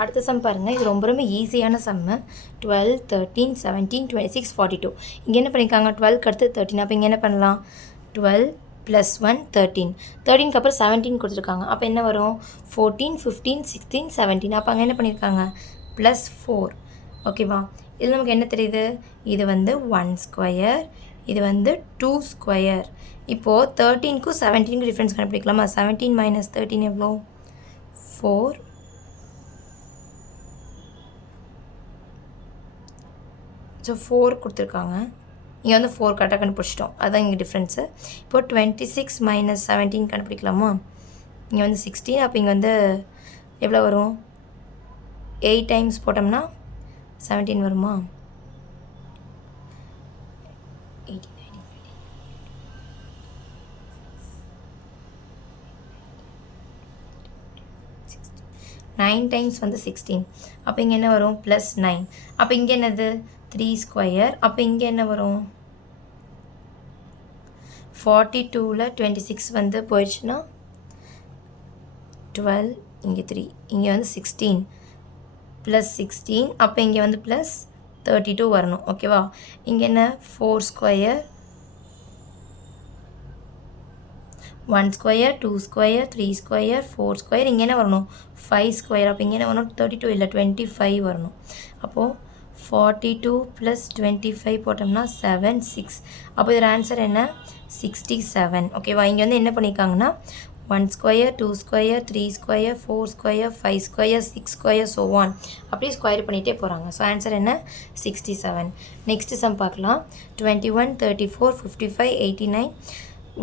அடுத்த சம் பாருங்கள். இது ரொம்ப ரொம்ப ஈஸியான சம்மு. 12, 13, 17, 26, 42. இங்கே என்ன பண்ணியிருக்காங்க? 12க்கு அடுத்து 13. அப்போ இங்கே என்ன பண்ணலாம்? 12 + 1 13. 13க்கு அப்புறம் 17 கொடுத்துருக்காங்க. அப்போ என்ன வரும்? 14, 15, 16, 17. அப்போ அங்கே என்ன பண்ணியிருக்காங்க? +4. ஓகேவா? இது நமக்கு என்ன தெரியுது? இது வந்து 1 ஸ்கொயர், இது வந்து 2 ஸ்கொயர். இப்போது 13க்கும் 17க்கும் டிஃப்ரென்ஸ் கண்டுபிடிக்கலாமா? 17 - 13 எவ்வளோ? 4. ஸோ 4 கொடுத்துருக்காங்க. இங்கே வந்து 4 கரெக்டாக கண்டுபிடிச்சிட்டோம். அதுதான் இங்கே டிஃப்ரென்ஸு. இப்போது 26 - 17 கண்டுபிடிக்கலாமா? இங்கே வந்து 16. அப்போ இங்கே வந்து எவ்வளோ வரும்? 8 டைம்ஸ் போட்டோம்னா 17 வருமா? 9 டைம்ஸ் வந்து 16. அப்போ இங்கே என்ன வரும்? +9. அப்போ இங்கே என்னது? 3 ஸ்கொயர். அப்போ இங்கே என்ன வரும்? 42ல் 26 வந்து போயிடுச்சுன்னா 12, இங்கே 3, இங்கே வந்து 16 +16. அப்போ இங்கே வந்து +32 வரணும். ஓகேவா? இங்கே என்ன? 4 square, 1 square, 2 square, 3 square, 4 square. இங்கே என்ன வரணும்? 5 ஸ்கொயர். அப்போ இங்கே என்ன வரணும்? 32 இல்லை 25 வரணும். அப்போது 42 + 25 போட்டோம்னா 7, 6. அப்போ இதோட ஆன்சர் என்ன? 67. ஓகேவா? இங்கே வந்து என்ன பண்ணியிருக்காங்கன்னா 1 square, 2 square, 3 square, 4 square, 5 square, 6 square, so one அப்படியே ஸ்கொயர் பண்ணிகிட்டே போகிறாங்க. ஸோ ஆன்சர் என்ன? 67. நெக்ஸ்ட் சம் பார்க்கலாம். 21, 34, 55, 89,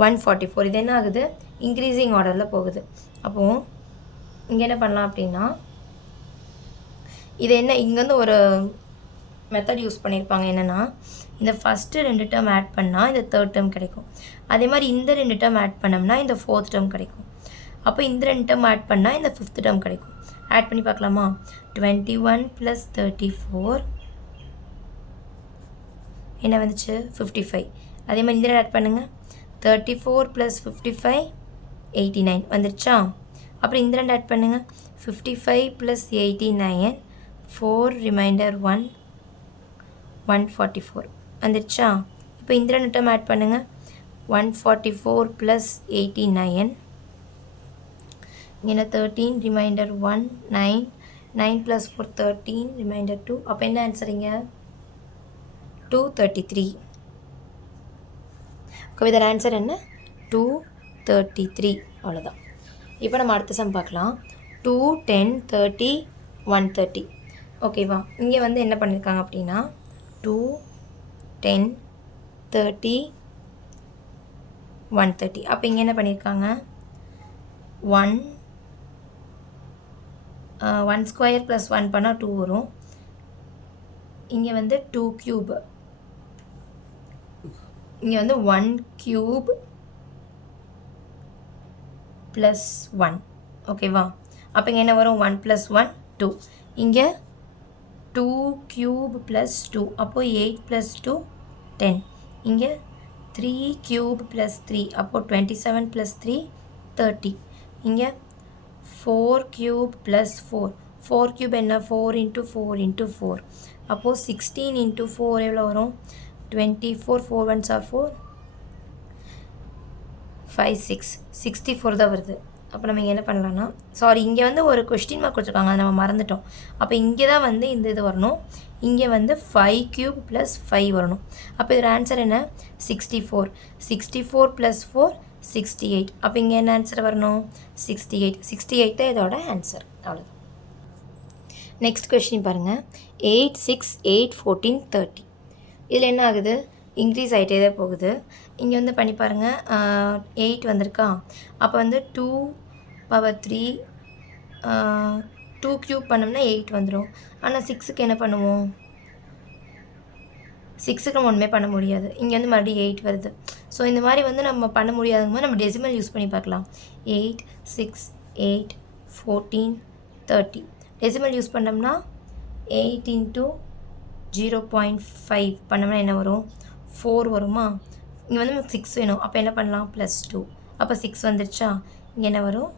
144. இது என்ன ஆகுது? இன்க்ரீஸிங் ஆர்டரில் போகுது. அப்போது இங்கே என்ன பண்ணலாம் அப்படின்னா, இது என்ன இங்கே வந்து ஒரு மெத்தட் யூஸ் பண்ணியிருப்பாங்க. என்னென்னா, இந்த ஃபஸ்ட்டு 2 டேர்ம் ஆட் பண்ணால் இந்த 3rd டேர்ம் கிடைக்கும். அதே மாதிரி இந்த 2 டேர்ம் ஆட் பண்ணோம்னா இந்த 4th டேர்ம் கிடைக்கும். அப்போ இந்த 2 டேர்ம் ஆட் பண்ணால் இந்த 5th டேர்ம் கிடைக்கும். ஆட் பண்ணி பார்க்கலாமா? 21 + 34 என்ன வந்துச்சு? 55. அதே மாதிரி இந்த ஆட் பண்ணுங்கள். 34 + 55 89 வந்துருச்சா? அப்புறம் இந்த 2 ஆட் பண்ணுங்கள். 55 + 89 4 ரிமைண்டர் 1 144 வந்துருச்சா? இப்போ இந்த 2 டேர்ம் ஆட் பண்ணுங்கள். 144 + 89 இங்கே 13 ரிமைண்டர் 1 9 9 + 4 13 ரிமைண்டர் 2. அப்போ என்ன ஆன்சருங்க? 233. ஓகே, இதோட ஆன்சர் என்ன? 233. அவ்வளோதான். இப்போ நம்ம அடுத்த சம் பார்க்கலாம். 2, 10, 30, 130. ஓகேவா? இங்கே வந்து என்ன பண்ணியிருக்காங்க அப்படின்னா 2, 10, 30, 130. அப்போ இங்கே என்ன பண்ணியிருக்காங்க? 1 ஸ்கொயர் + 1 பண்ணால் 2 வரும். இங்கே வந்து 2 க்யூப், இங்கே வந்து 1 க்யூப் + 1. ஓகேவா? அப்போ இங்கே என்ன வரும்? 1 + 1 2. இங்கே 2 க்யூப் + 2. அப்போது 8 + 2 10. இங்கே 3 க்யூப் + 3. அப்போது 27 + 3 30. இங்கே 4 க்யூப் + 4. 4 க்யூப் என்ன? 4 × 4 × 4. அப்போது 16 × 4 எவ்வளோ வரும்? 24. 4 1s are 4, 5 6 64 தான் வருது. அப்போ நம்ம இங்கே என்ன பண்ணலான்னா, சாரி, இங்கே வந்து ஒரு கொஸ்டின் மார்க் கொடுத்துருக்காங்க, அதை நம்ம மறந்துட்டோம். அப்போ இங்கே தான் வந்து இந்த இது வரணும். இங்கே வந்து 5 க்யூப் + 5 வரணும். அப்போ இதோட ஆன்சர் என்ன? 64. 64 + 4 68. அப்போ இங்கே என்ன ஆன்சர் வரணும்? 68. 68 தான் இதோட ஆன்சர். அவ்வளோதான். நெக்ஸ்ட் கொஸ்டின் பாருங்கள். 8, 6, 8, 14, 30. இதில் என்ன ஆகுது? இன்க்ரீஸ் ஆகிட்டே தான் போகுது. இங்கே வந்து பண்ணி பாருங்கள். 8 வந்திருக்கா? அப்போ வந்து 2 பவர் 3 2 க்யூப் பண்ணோம்னா 8 வந்துடும். ஆனால் 6க்கு என்ன பண்ணுவோம்? 6க்கு நம்ம ஒன்றுமே பண்ண முடியாது. இங்கே வந்து மறுபடியும் 8 வருது. ஸோ இந்த மாதிரி வந்து நம்ம பண்ண முடியாதுங்கும்போது நம்ம டெசிமல் யூஸ் பண்ணி பார்க்கலாம். 8, 6, 8, 14, 30. டெசிமல் யூஸ் பண்ணோம்னா 8 × 0.5 பண்ணோம்னா என்ன வரும்? 4 வருமா? இங்கே வந்து நமக்கு 6 வேணும். அப்போ என்ன பண்ணலாம்? +2. அப்போ 6 வந்துருச்சா? இங்கே என்ன வரும்?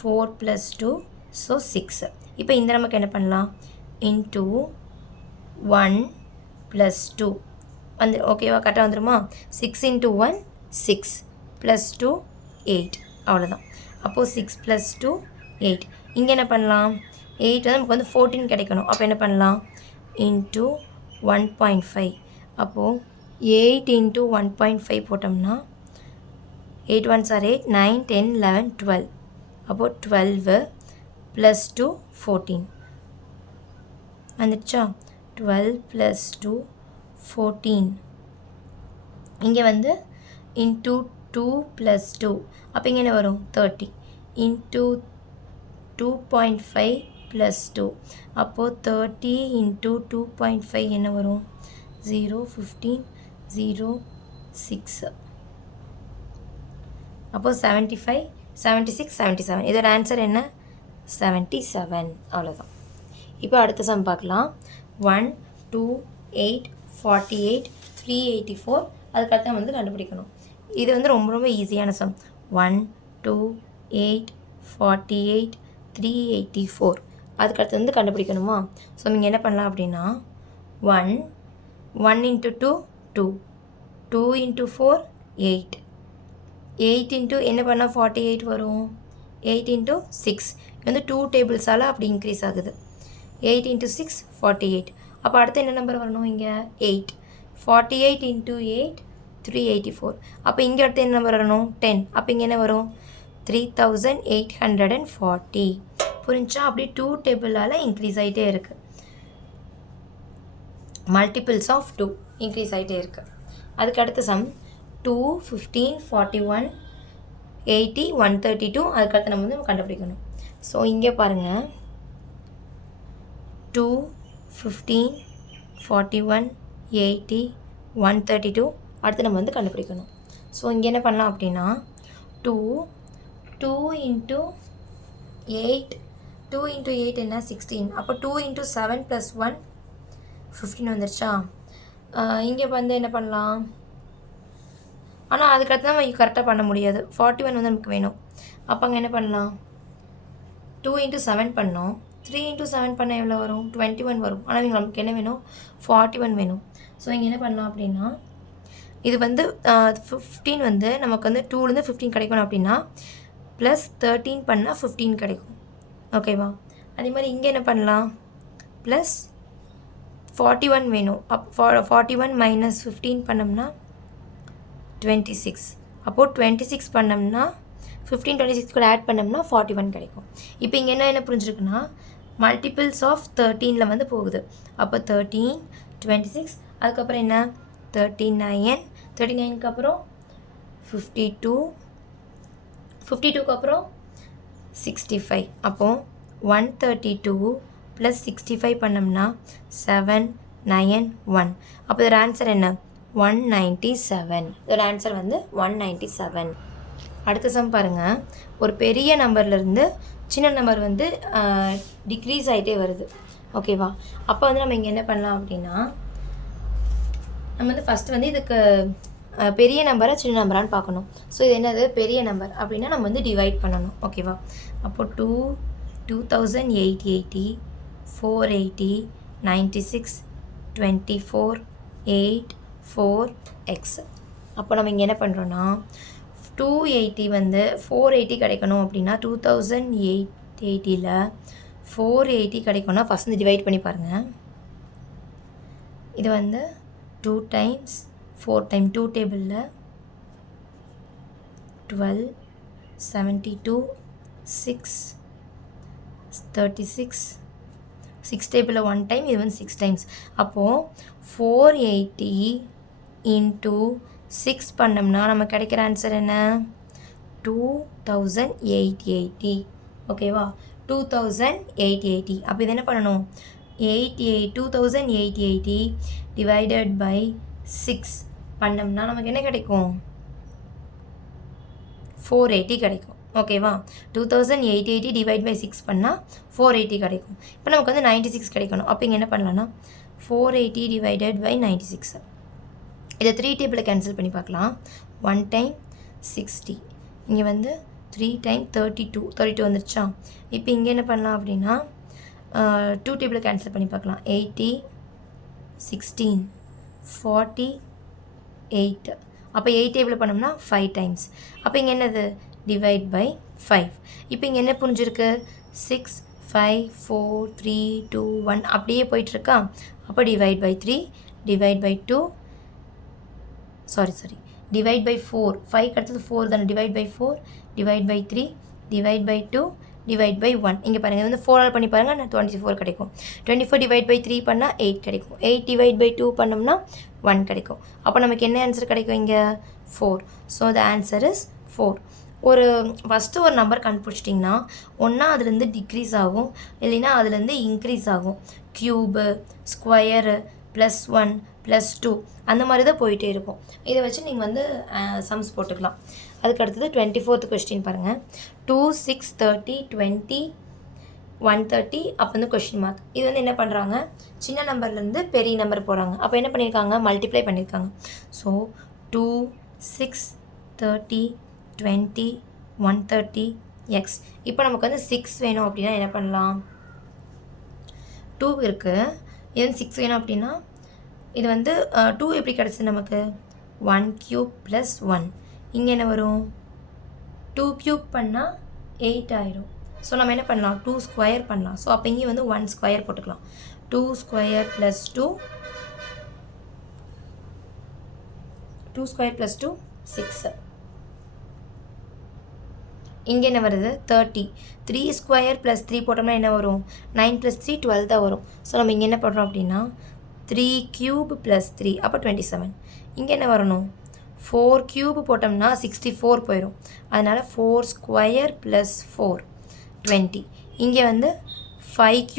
4 + 2 ஸோ 6. இப்போ இந்த நமக்கு என்ன பண்ணலாம், இன்ட்டு 1 + 2 வந்து ஓகேவா, கரெக்டாக வந்துடுமா? 6 × 1 6 + 2 8, அவ்வளோதான். அப்போது 6 + 2 8. இங்கே என்ன பண்ணலாம், 8 வந்து நமக்கு வந்து 14 கிடைக்கணும். அப்போ என்ன பண்ணலாம், இன்ட்டு 1.5. அப்போது 8 × 1.5 போட்டோம்னா 8 1s are 8, 9 10 11 12. அப்போது 12 + 2 14 வந்துடுச்சா? 12 + 2 14. இங்கே வந்து இன்ட்டு 2 + 2. அப்போ இங்கே என்ன வரும், 30. இன்ட்டு 2.5 + 2. அப்போது 30 × 2.5 என்ன வரும், 0 15 0 6. அப்போது 75 76 77. இதோட ஆன்சர் என்ன, 77. அவ்வளோதான். இப்போ அடுத்த சம் பார்க்கலாம். 1 2 8 48 384. அதுக்கடுத்து வந்து கண்டுபிடிக்கணும். இது வந்து ரொம்ப ரொம்ப ஈஸியான சம். 1 2 8 48 384. அதுக்கடுத்து வந்து கண்டுபிடிக்கணுமா? ஸோ நீங்கள் என்ன பண்ணலாம் அப்படின்னா, 1 1 × 2 2 2 × 4 8 8 × என்ன பண்ணால் 48 வரும், 8 × 6. வந்து 2 டேபிள்ஸால் அப்படி இன்க்ரீஸ் ஆகுது. 8 × 6 48. அப்போ அடுத்து என்ன நம்பர் வரணும், இங்கே 8. 48 × 8 384. அப்போ இங்கே அடுத்து என்ன நம்பர் வரணும், 10. அப்போ இங்கே என்ன வரும், 3840. புரிஞ்சா? அப்படி 2 டேபிளால் இன்க்ரீஸ் ஆகிட்டே இருக்குது. மல்டிபிள்ஸ் ஆஃப் 2 இன்க்ரீஸ் ஆகிட்டே இருக்குது. அதுக்கு அடுத்த சம் 2 15 41 80 132. அதுக்கடுத்து நம்ம வந்து கண்டுபிடிக்கணும். ஸோ இங்கே பாருங்கள், 2 15 41 80 132. அடுத்து நம்ம வந்து கண்டுபிடிக்கணும். ஸோ இங்கே என்ன பண்ணலாம் அப்படின்னா, 2 2 × 8 2 × 8 என்ன 16. அப்போ 2 × 7 + 1 15 வந்துருச்சா? இங்கே வந்து என்ன பண்ணலாம், ஆனால் அதுக்கடுத்து நம்ம கரெக்டாக பண்ண முடியாது. 41 வந்து நமக்கு வேணும். அப்போ அங்கே என்ன பண்ணலாம், 2 × 7 பண்ணோம். 3 × 7 பண்ண எவ்வளோ வரும், 21 வரும். ஆனால் இங்கே நமக்கு என்ன வேணும், 41 வேணும். ஸோ இங்கே என்ன பண்ணலாம் அப்படின்னா, இது வந்து 15 வந்து நமக்கு வந்து 2லேருந்து 15 கிடைக்கணும் அப்படின்னா ப்ளஸ் 13 பண்ணால் 15 கிடைக்கும். ஓகேவா? அதே மாதிரி இங்கே என்ன பண்ணலாம், ப்ளஸ் 41 வேணும். 41 - 15 பண்ணோம்னா 26. அப்போது 26 பண்ணோம்னா 15 26 கூட ஆட் பண்ணோம்னா 41 கிடைக்கும். இப்போ இங்கே என்ன புரிஞ்சுருக்குன்னா, மல்டிபிள்ஸ் ஆஃப் 13ல் வந்து போகுது. அப்போ 13 26. அதுக்கப்புறம் என்ன 39 39க்கு அப்புறம் 52 52க்கு அப்புறம் 65. அப்போது 132 + 65 பண்ணோம்னா 791. அப்போ இதோட ஆன்சர் என்ன, 197. இதோட ஆன்சர் வந்து 197. அடுத்த சம் பாருங்கள். ஒரு பெரிய நம்பர்லேருந்து சின்ன நம்பர் வந்து டிக்ரீஸ் ஆகிட்டே வருது. ஓகேவா? அப்போ வந்து நம்ம இங்கே என்ன பண்ணலாம் அப்படின்னா, நம்ம வந்து ஃபஸ்ட்டு வந்து இதுக்கு பெரிய நம்பரை சின்ன நம்பரான்னு பார்க்கணும். ஸோ இது என்னது, பெரிய நம்பர் அப்படின்னா நம்ம வந்து டிவைட் பண்ணணும். ஓகேவா? அப்போது 2880 480 96 24 8 4x. அப்போ நம்ம இங்கே என்ன பண்ணுறோன்னா, 280 வந்து 480 கிடைக்கணும் அப்படின்னா 2880ல் 480 கிடைக்கும்னா ஃபஸ்ட் வந்து டிவைட் பண்ணி பாருங்கள். இது வந்து 2 டைம்ஸ் 4 டைம் 2 டேபிளில் 12 72 6 36 6 டேபிளில் 1 டைம், இது வந்து 6 டைம்ஸ். அப்போது 480 × 6 பண்ணோம்னா நம்ம கிடைக்கிற ஆன்சர் என்ன, 2880. ஓகேவா? 2880. அப்போ இது என்ன பண்ணணும், 2880 டிவைடட் பை 6 பண்ணோம்னா நமக்கு என்ன கிடைக்கும், 480 கிடைக்கும். ஓகேவா? 2880 டிவைட் பை 6 பண்ணால் 480 கிடைக்கும். இப்போ நமக்கு வந்து 96 கிடைக்கணும். அப்போ இங்கே என்ன பண்ணலான்னா 480 டிவைடட் பை 96. இதை 3 டேபிளில் கேன்சல் பண்ணி பார்க்கலாம். 1 டைம் 60. இங்கே வந்து 3 டைம் 32 வந்துருச்சா? இப்போ இங்கே என்ன பண்ணலாம் அப்படின்னா 2 டேபிளை கேன்சல் பண்ணி பார்க்கலாம். 80 16 48. அப்போ 8 டேபிள் பண்ணோம்னா 5 டைம்ஸ். அப்போ இங்கே என்னது? Divide by 5. இப்போ இங்கே என்ன புரிஞ்சிருக்கு? 6 5 4 3 2 1 அப்படியே போயிட்டுருக்கா? அப்போ divide by 3 divide by 2 sorry divide by 4. 5 அடுத்தது 4 தானே. Divide by 4 divide by 3 divide by 2 divide by 1. இங்கே பாருங்கள், இது வந்து 4 பண்ணி பாருங்கள், நான் 24 கிடைக்கும். 24 டிவைட் பை 3 பண்ணால் 8 கிடைக்கும். 8 டிவைட் பை 2 பண்ணோம்னா 1 கிடைக்கும். அப்போ நமக்கு என்ன ஆன்சர் கிடைக்கும்? இங்கே 4. So the answer is 4. First ஒரு நம்பர் கண்டுபிடிச்சிட்டிங்கன்னா ஒன்றா அதுலேருந்து டிக்ரீஸ் ஆகும், இல்லைன்னா அதுலேருந்து இன்க்ரீஸ் ஆகும். க்யூபு, ஸ்கொயரு, +1 +2 அந்த மாதிரி தான் போயிட்டே இருக்கும். இதை வச்சு நீங்கள் வந்து சம்ஸ் போட்டுக்கலாம். அதுக்கு அடுத்தது 24th கொஸ்டின் பாருங்கள். 2 6 30 20 130 அப்போ வந்து கொஸ்டின் மார்க். இது வந்து என்ன பண்ணுறாங்க? சின்ன நம்பர்லேருந்து பெரிய நம்பர் போகிறாங்க. அப்போ என்ன பண்ணியிருக்காங்க? மல்டிப்ளை பண்ணியிருக்காங்க. So 2 6 30 20 130 X. இப்போ நமக்கு வந்து 6 வேணும் அப்படின்னா என்ன பண்ணலாம்? 2 இருக்குது, இது வந்து 6 வேணும் அப்படின்னா இது வந்து 2 எப்படி கிடச்சிது நமக்கு? 1 க்யூப் + 1. இங்கே என்ன வரும்? 2 க்யூப் பண்ணால் 8 ஆயிரும். ஸோ நம்ம என்ன பண்ணலாம்? 2 ஸ்கொயர் பண்ணலாம். ஸோ அப்போ இங்கே வந்து 1 ஸ்கொயர் போட்டுக்கலாம். 2 ஸ்கொயர் + 2 2 ஸ்கொயர் + 2 6. இங்கே என்ன வருது? 30. 3 ஸ்கொயர் + 3 போட்டோம்னா என்ன வரும்? 9 + 3 12 தான் வரும். ஸோ நம்ம இங்கே என்ன பண்ணுறோம் அப்படின்னா 3 க்யூப் + 3 அப்போ 27. இங்கே என்ன வரணும்? 4 க்யூப் போட்டோம்னா 64 போயிடும். அதனால் 4 ஸ்கொயர் + 4 20. இங்கே வந்து 5 க்யூப்